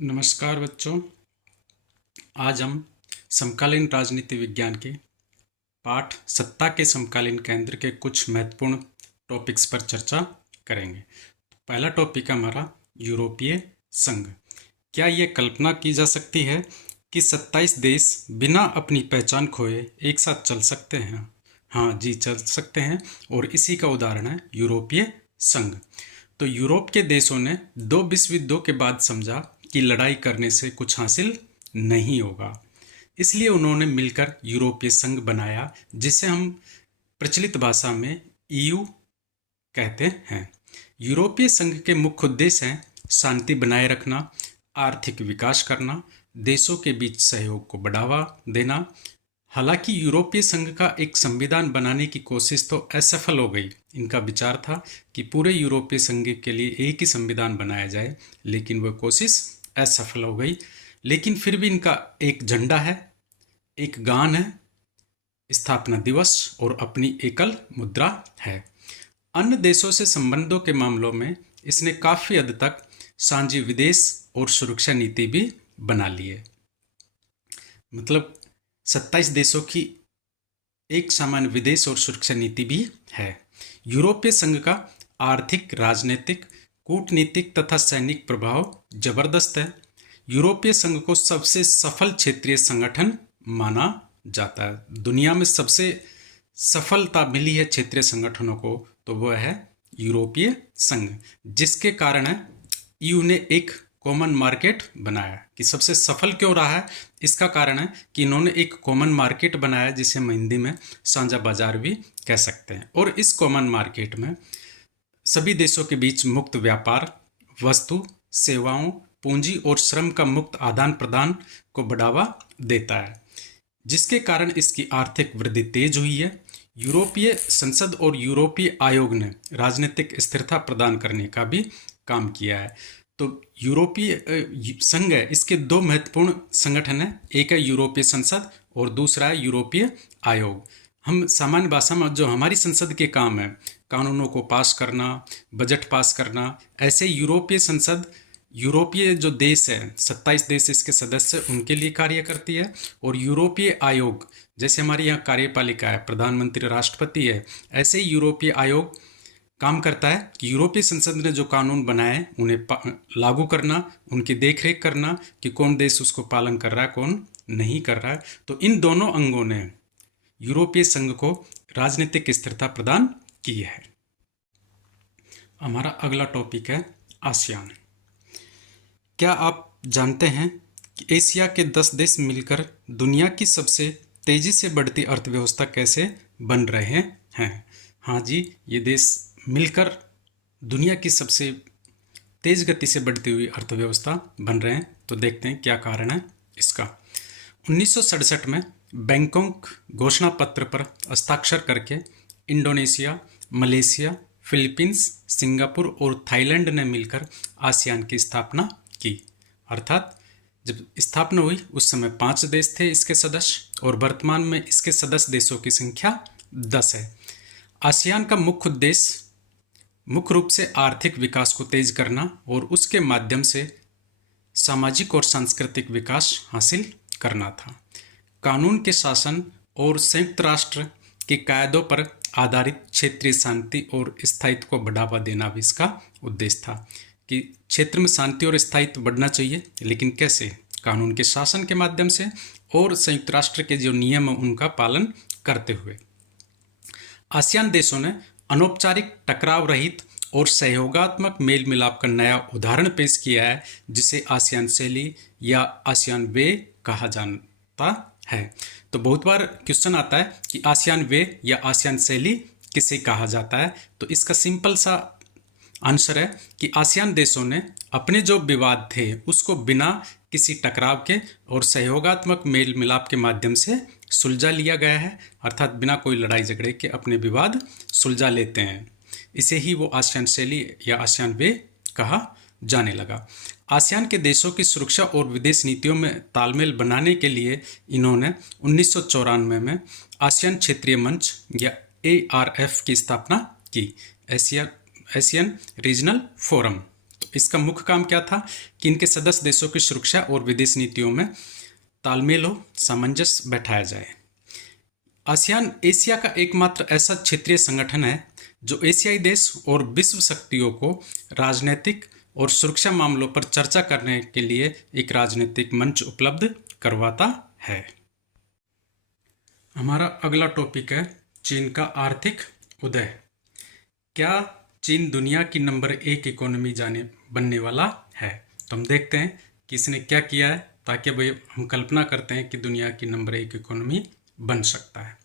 नमस्कार बच्चों। आज हम समकालीन राजनीति विज्ञान के पाठ सत्ता के समकालीन केंद्र के कुछ महत्वपूर्ण टॉपिक्स पर चर्चा करेंगे। पहला टॉपिक है हमारा यूरोपीय संघ। क्या ये कल्पना की जा सकती है कि 27 देश बिना अपनी पहचान खोए एक साथ चल सकते हैं? हाँ जी, चल सकते हैं, और इसी का उदाहरण है यूरोपीय संघ। तो यूरोप के देशों ने दो विश्व युद्धों के बाद समझा कि लड़ाई करने से कुछ हासिल नहीं होगा, इसलिए उन्होंने मिलकर यूरोपीय संघ बनाया, जिसे हम प्रचलित भाषा में ईयू कहते हैं। यूरोपीय संघ के मुख्य उद्देश्य हैं शांति बनाए रखना, आर्थिक विकास करना, देशों के बीच सहयोग को बढ़ावा देना। हालांकि यूरोपीय संघ का एक संविधान बनाने की कोशिश तो असफल हो गई। इनका विचार था कि पूरे यूरोपीय संघ के लिए एक ही संविधान बनाया जाए, लेकिन वह कोशिश असफल हो गई। लेकिन फिर भी इनका एक झंडा है, एक गान है, स्थापना दिवस और अपनी एकल मुद्रा है। अन्य देशों से संबंधों के मामलों में इसने काफी हद तक साझी विदेश और सुरक्षा नीति भी बना ली है। मतलब 27 देशों की एक सामान्य विदेश और सुरक्षा नीति भी है। यूरोपीय संघ का आर्थिक, राजनीतिक, कूटनीतिक तथा सैनिक प्रभाव जबरदस्त है। यूरोपीय संघ को सबसे सफल क्षेत्रीय संगठन माना जाता है। दुनिया में सबसे सफलता मिली है क्षेत्रीय संगठनों को, तो वह है यूरोपीय संघ, जिसके कारण है ईयू ने एक कॉमन मार्केट बनाया। कि सबसे सफल क्यों रहा है, इसका कारण है कि इन्होंने एक कॉमन मार्केट बनाया, जिसे हम हिंदी में साझा बाजार भी कह सकते हैं। और इस कॉमन मार्केट में सभी देशों के बीच मुक्त व्यापार, वस्तु, सेवाओं, पूंजी और श्रम का मुक्त आदान प्रदान को बढ़ावा देता है, जिसके कारण इसकी आर्थिक वृद्धि तेज हुई है। यूरोपीय संसद और यूरोपीय आयोग ने राजनीतिक स्थिरता प्रदान करने का भी काम किया है। तो यूरोपीय संघ है, इसके दो महत्वपूर्ण संगठन हैं, एक है यूरोपीय संसद और दूसरा है यूरोपीय आयोग। हम सामान्य भाषा में जो हमारी संसद के काम है, कानूनों को पास करना, बजट पास करना, ऐसे यूरोपीय संसद यूरोपीय जो देश है, 27 देश इसके सदस्य, उनके लिए कार्य करती है। और यूरोपीय आयोग, जैसे हमारे यहाँ कार्यपालिका है, प्रधानमंत्री, राष्ट्रपति है, ऐसे ही यूरोपीय आयोग काम करता है कि यूरोपीय संसद ने जो कानून बनाए उन्हें लागू करना, उनकी देखरेख करना कि कौन देश उसको पालन कर रहा है, कौन नहीं कर रहा है। तो इन दोनों अंगों ने यूरोपीय संघ को राजनीतिक स्थिरता प्रदान की है। हमारा अगला टॉपिक है आसियान। क्या आप जानते हैं कि एशिया के 10 देश मिलकर दुनिया की सबसे तेजी से बढ़ती अर्थव्यवस्था कैसे बन रहे हैं? हाँ जी, ये देश मिलकर दुनिया की सबसे तेज गति से बढ़ती हुई अर्थव्यवस्था बन रहे हैं। तो देखते हैं क्या कारण है इसका। 1967 में बैंकॉक घोषणा पत्र पर हस्ताक्षर करके इंडोनेशिया, मलेशिया, फिलीपींस, सिंगापुर और थाईलैंड ने मिलकर आसियान की स्थापना की। अर्थात जब स्थापना हुई उस समय 5 देश थे इसके सदस्य, और वर्तमान में इसके सदस्य देशों की संख्या 10 है। आसियान का मुख्य उद्देश्य मुख्य रूप से आर्थिक विकास को तेज करना और उसके माध्यम से सामाजिक और सांस्कृतिक विकास हासिल करना था। कानून के शासन और संयुक्त राष्ट्र के कायदों पर आधारित क्षेत्रीय शांति और स्थायित्व को बढ़ावा देना भी इसका उद्देश्य था। कि क्षेत्र में शांति और स्थायित्व बढ़ना चाहिए, लेकिन कैसे? कानून के शासन के माध्यम से और संयुक्त राष्ट्र के जो नियम है उनका पालन करते हुए। आसियान देशों ने अनौपचारिक, टकराव रहित और सहयोगात्मक मेल मिलाप का नया उदाहरण पेश किया है, जिसे आसियान शैली या आसियान वे कहा जाता है। तो बहुत बार क्वेश्चन आता है कि आसियान वे या आसियान शैली किसे कहा जाता है? तो इसका सिंपल सा आंसर है कि आसियान देशों ने अपने जो विवाद थे उसको बिना किसी टकराव के और सहयोगात्मक मेल मिलाप के माध्यम से सुलझा लिया गया है। अर्थात बिना कोई लड़ाई झगड़े के अपने विवाद सुलझा लेते हैं। इसे ही वो आसियान शैली या आसियान वे कहा जाने लगा। आसियान के देशों की सुरक्षा और विदेश नीतियों में तालमेल बनाने के लिए इन्होंने 1994 में आसियान क्षेत्रीय मंच या ARF की स्थापना की, एशियन रीजनल फोरम। तो इसका मुख्य काम क्या था कि इनके सदस्य देशों की सुरक्षा और विदेश नीतियों में तालमेल हो, सामंजस्य बैठाया जाए। आसियान एशिया का एकमात्र ऐसा क्षेत्रीय संगठन है जो एशियाई देश और विश्व शक्तियों को राजनीतिक और सुरक्षा मामलों पर चर्चा करने के लिए एक राजनीतिक मंच उपलब्ध करवाता है। हमारा अगला टॉपिक है चीन का आर्थिक उदय। क्या चीन दुनिया की नंबर 1 इकोनॉमी बनने वाला है? तो हम देखते हैं कि इसने क्या किया है ताकि भाई हम कल्पना करते हैं कि दुनिया की नंबर 1 इकोनॉमी बन सकता है।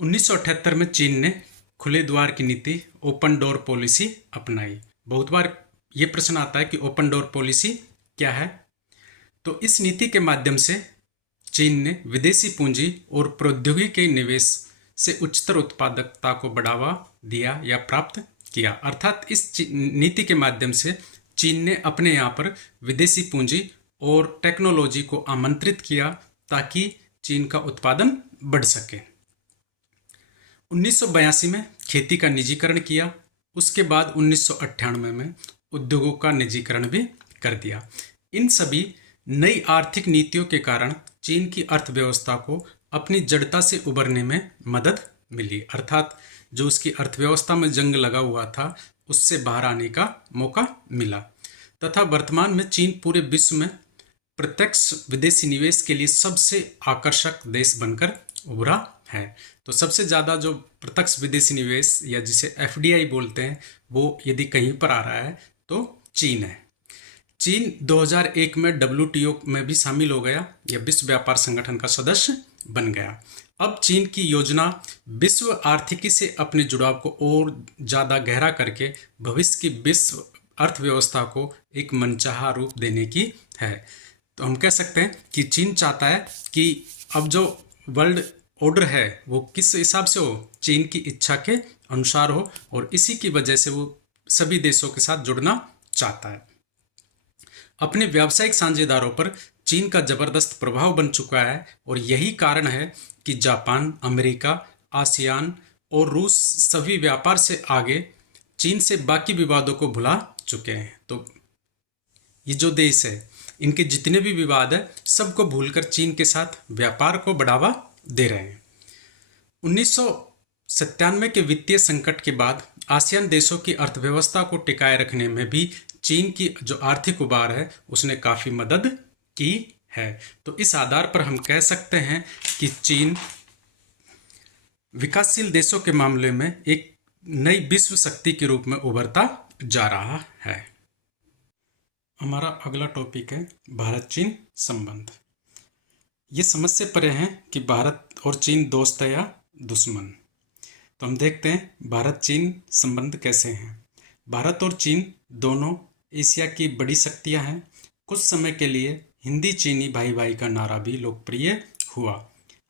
1978 में चीन ने खुले द्वार की नीति, ओपन डोर पॉलिसी अपनाई। बहुत बार ये प्रश्न आता है कि ओपन डोर पॉलिसी क्या है? तो इस नीति के माध्यम से चीन ने विदेशी पूंजी और प्रौद्योगिकी के निवेश से उच्चतर उत्पादकता को बढ़ावा दिया या प्राप्त किया। अर्थात इस नीति के माध्यम से चीन ने अपने यहाँ पर विदेशी पूंजी और टेक्नोलॉजी को आमंत्रित किया ताकि चीन का उत्पादन बढ़ सके। 1982 में खेती का निजीकरण किया। उसके बाद 1998 में उद्योगों का निजीकरण भी कर दिया। इन सभी नई आर्थिक नीतियों के कारण चीन की अर्थव्यवस्था को अपनी जड़ता से उबरने में मदद मिली। अर्थात जो उसकी अर्थव्यवस्था में जंग लगा हुआ था उससे बाहर आने का मौका मिला तथा वर्तमान में चीन पूरे विश्व में प्रत्यक्ष विदेशी निवेश के लिए सबसे आकर्षक देश बनकर उभरा है। तो सबसे ज़्यादा जो प्रत्यक्ष विदेशी निवेश या जिसे FDI बोलते हैं वो यदि कहीं पर आ रहा है तो चीन है। चीन 2001 में WTO में भी शामिल हो गया या विश्व व्यापार संगठन का सदस्य बन गया। अब चीन की योजना विश्व आर्थिकी से अपने जुड़ाव को और ज़्यादा गहरा करके भविष्य की विश्व अर्थव्यवस्था को एक मनचाहा रूप देने की है। तो हम कह सकते हैं कि चीन चाहता है कि अब जो वर्ल्ड ऑर्डर है वो किस हिसाब से हो, चीन की इच्छा के अनुसार हो और इसी की वजह से वो सभी देशों के साथ जुड़ना चाहता है। अपने व्यावसायिक साझेदारों पर चीन का जबरदस्त प्रभाव बन चुका है और यही कारण है कि जापान, अमेरिका, आसियान और रूस सभी व्यापार से आगे चीन से बाकी विवादों को भुला चुके हैं। तो ये जो देश है इनके जितने भी विवाद है सबको भूलकर चीन के साथ व्यापार को बढ़ावा दे रहे हैं। 1997 के वित्तीय संकट के बाद आसियान देशों की अर्थव्यवस्था को टिकाए रखने में भी चीन की जो आर्थिक उबार है उसने काफ़ी मदद की है। तो इस आधार पर हम कह सकते हैं कि चीन विकासशील देशों के मामले में एक नई विश्व शक्ति के रूप में उभरता जा रहा है। हमारा अगला टॉपिक है भारत चीन संबंध। ये समझ से परे हैं कि भारत और चीन दोस्त है या दुश्मन। तो हम देखते हैं भारत चीन संबंध कैसे हैं। भारत और चीन दोनों एशिया की बड़ी शक्तियां हैं। कुछ समय के लिए हिंदी चीनी भाई भाई का नारा भी लोकप्रिय हुआ।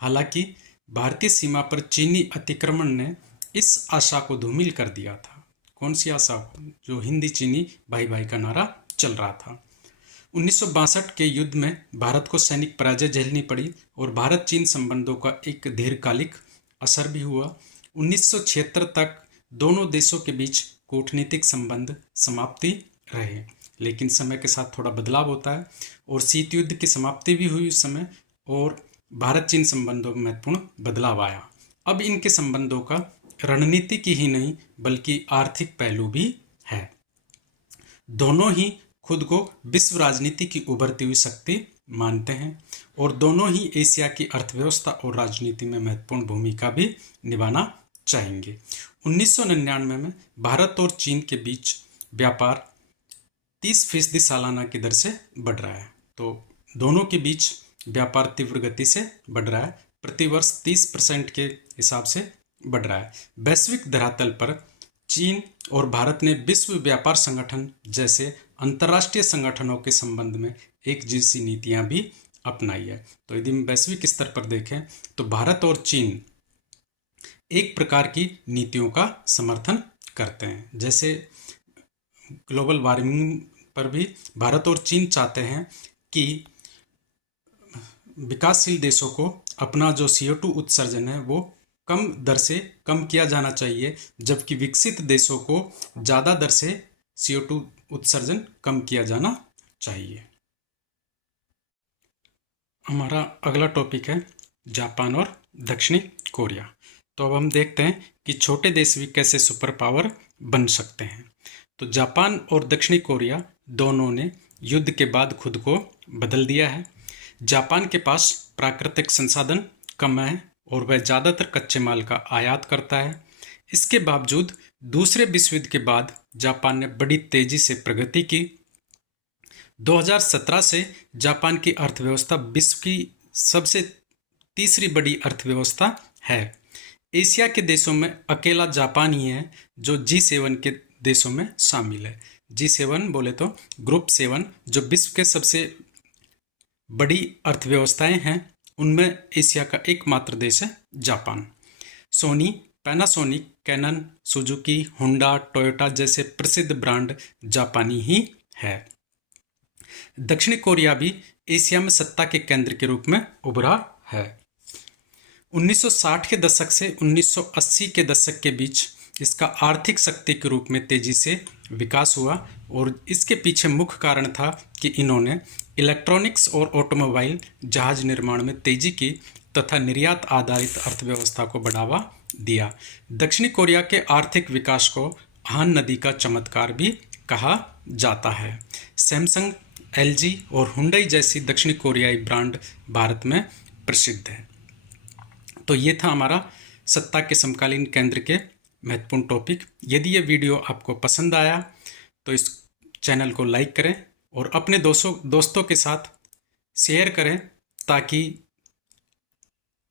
हालांकि भारतीय सीमा पर चीनी अतिक्रमण ने इस आशा को धूमिल कर दिया था। कौन सी आशा? जो हिंदी चीनी भाई भाई का नारा चल रहा था। 1962 के युद्ध में भारत को सैनिक पराजय झेलनी पड़ी और भारत चीन संबंधों का एक दीर्घकालिक असर भी हुआ। 1976 तक दोनों देशों के बीच कूटनीतिक संबंध समाप्ति रहे, लेकिन समय के साथ थोड़ा बदलाव होता है और शीत युद्ध की समाप्ति भी हुई उस समय और भारत चीन संबंधों में महत्वपूर्ण बदलाव आया। अब इनके संबंधों का रणनीति की ही नहीं बल्कि आर्थिक पहलू भी है। दोनों ही खुद को विश्व राजनीति की उभरती हुई शक्ति मानते हैं और दोनों ही एशिया की अर्थव्यवस्था और राजनीति में महत्वपूर्ण भूमिका भी निभाना चाहेंगे। 1999 में भारत और चीन के बीच व्यापार 30% सालाना की दर से बढ़ रहा है। तो दोनों के बीच व्यापार तीव्र गति से बढ़ रहा है, प्रतिवर्ष 30% के हिसाब से बढ़ रहा है। वैश्विक धरातल पर चीन और भारत ने विश्व व्यापार संगठन जैसे अंतर्राष्ट्रीय संगठनों के संबंध में एक जैसी नीतियां भी अपनाई है। तो यदि हम वैश्विक स्तर पर देखें तो भारत और चीन एक प्रकार की नीतियों का समर्थन करते हैं। जैसे ग्लोबल वार्मिंग पर भी भारत और चीन चाहते हैं कि विकासशील देशों को अपना जो CO2 उत्सर्जन है वो कम दर से कम किया जाना चाहिए, जबकि विकसित देशों को ज़्यादा दर से CO2 उत्सर्जन कम किया जाना चाहिए। हमारा अगला टॉपिक है जापान और दक्षिणी कोरिया। तो अब हम देखते हैं कि छोटे देश भी कैसे सुपर पावर बन सकते हैं। तो जापान और दक्षिणी कोरिया दोनों ने युद्ध के बाद खुद को बदल दिया है। जापान के पास प्राकृतिक संसाधन कम है और वह ज़्यादातर कच्चे माल का आयात करता है। इसके बावजूद दूसरे विश्व युद्ध के बाद जापान ने बड़ी तेजी से प्रगति की। 2017 से जापान की अर्थव्यवस्था विश्व की सबसे तीसरी बड़ी अर्थव्यवस्था है। एशिया के देशों में अकेला जापान ही है जो G7 के देशों में शामिल है। G7 बोले तो ग्रुप 7, जो विश्व के सबसे बड़ी अर्थव्यवस्थाएं हैं, उनमें एशिया का एकमात्र देश है Japan. Sony, Panasonic, Canon, Suzuki, Honda, Toyota जैसे प्रसिद्ध ब्रांड जापानी ही है। दक्षिणी कोरिया भी एशिया में सत्ता के केंद्र के रूप में उभरा है। 1960 के दशक से 1980 के दशक के बीच इसका आर्थिक शक्ति के रूप में तेजी से विकास हुआ और इसके पीछे मुख्य कारण था कि इन्होंने इलेक्ट्रॉनिक्स और ऑटोमोबाइल जहाज निर्माण में तेजी की तथा निर्यात आधारित अर्थव्यवस्था को बढ़ावा दिया। दक्षिणी कोरिया के आर्थिक विकास को हान नदी का चमत्कार भी कहा जाता है। सैमसंग, LG और हुंडई जैसी दक्षिणी कोरियाई ब्रांड भारत में प्रसिद्ध है। तो ये था हमारा सत्ता के समकालीन केंद्र के महत्वपूर्ण टॉपिक। यदि ये वीडियो आपको पसंद आया तो इस चैनल को लाइक करें और अपने दोस्तों के साथ शेयर करें ताकि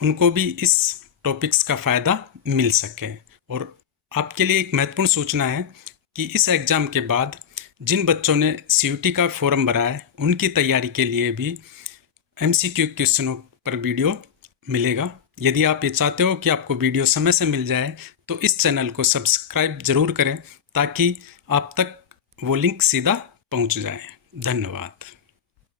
उनको भी इस टॉपिक्स का फ़ायदा मिल सके। और आपके लिए एक महत्वपूर्ण सूचना है कि इस एग्ज़ाम के बाद जिन बच्चों ने CUT का फॉर्म भरा है उनकी तैयारी के लिए भी MCQ क्वेश्चनों पर वीडियो मिलेगा। यदि आप ये चाहते हो कि आपको वीडियो समय से मिल जाए तो इस चैनल को सब्सक्राइब ज़रूर करें ताकि आप तक वो लिंक सीधा पहुंच जाए। धन्यवाद।